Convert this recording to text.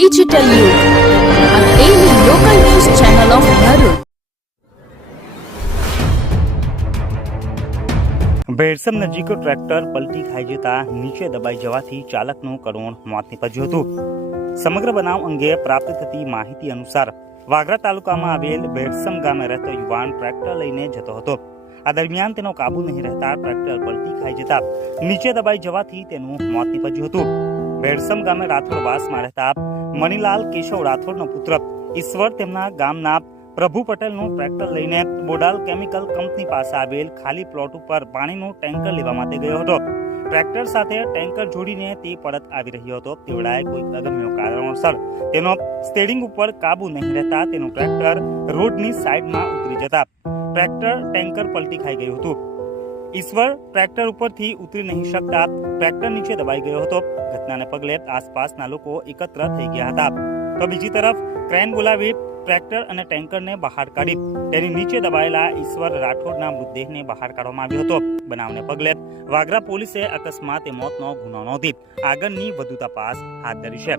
Digital યુગ news channel of Bharuch. Bhersam નજીક tractor પલટી ખાઈ જતા નીચે દબાઈ જવાથી ચાલકનું કરુણ મોત નીપજ્યું હતું. સમગ્ર બનાવ અંગે પ્રાપ્ત થતી માહિતી અનુસાર વાગરા તાલુકામાં આવેલ ભેરસમ ગામે રહેતો યુવાન ટ્રેક્ટર લઈને જતો હતો. આ દરમિયાન તેનો કાબુ નહીં રહેતા ટ્રેક્ટર પલટી ખાઈ જતા નીચે દબાઈ જવાથી તેનું મોત નીપજ્યું હતું. ભેરસમ ગામે રાઠોડ વાસમાં રહેતા મણિલાલ કેશવ રાઠોડનો પુત્ર ઈશ્વર તેમના ગામના પ્રભુ પટેલનું ટ્રેક્ટર લઈને બોડાલ કેમિકલ કંપની પાસે આવેલ ખાલી પ્લોટ ઉપર પાણીનું ટેન્કર લેવા માટે ગયો હતો. ટ્રેક્ટર સાથે ટેન્કર જોડીને તે પરત આવી રહ્યો હતો. તેવડાએ કોઈ અગમ્ય કારણોસર તેનો સ્ટેરિંગ ઉપર કાબુ નહીં રહેતા તેનું ટ્રેક્ટર રોડની સાઈડમાં ઉતરી જતા ટ્રેક્ટર ટેન્કર પલટી ખાઈ ગયું હતું. ઈશ્વર ટ્રેક્ટર ઉપરથી ઉતરી નહીં શકતા. ટ્રેક્ટર નીચે દબાઈ ગયો હતો. ઘટનાને પગલે આસપાસના લોકો એકત્ર થઈ ગયા હતા. તો બીજી તરફ, ક્રેન બોલાવી ટ્રેક્ટર અને ટેન્કરને બહાર કાઢી. તેની નીચે દબાયેલા ઈશ્વર રાઠોડના મૃતદેહને બહાર કાઢવામાં આવ્યો હતો. બનાવને પગલે વાગરા પોલીસે અકસ્માતે મોતનો ગુનો નોંધી આગળની વધુ તપાસ હાથ ધરી છે.